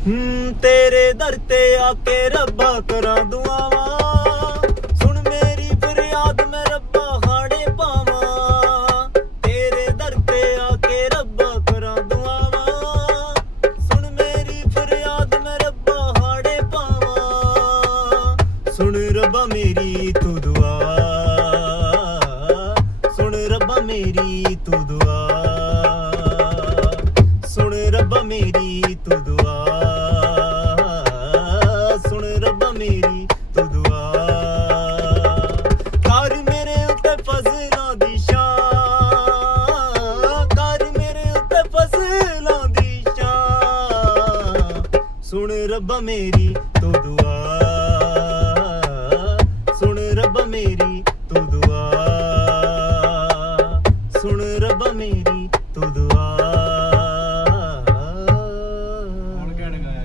तेरे दर ते आके रब्बा करा दुआवां, सुन मेरी फरियाद मैं रब्बा हाड़े पावां। तेरे दर ते आके रब्बा करा दुआवां, सुन मेरी फरियाद मैं रब्बा हाड़े पावां। सुन रब्बा मेरी तू दुआ, सुन रब्बा मेरी तू दुआ, सुन रब्बा मेरी तू दुआ, सुन रब्बा मेरी तू दुआ। कर मेरे उत्ते फज़लां दी शान, कर मेरे उत्ते फज़लां दी शान, सुन रब्बा मेरी तू दुआ,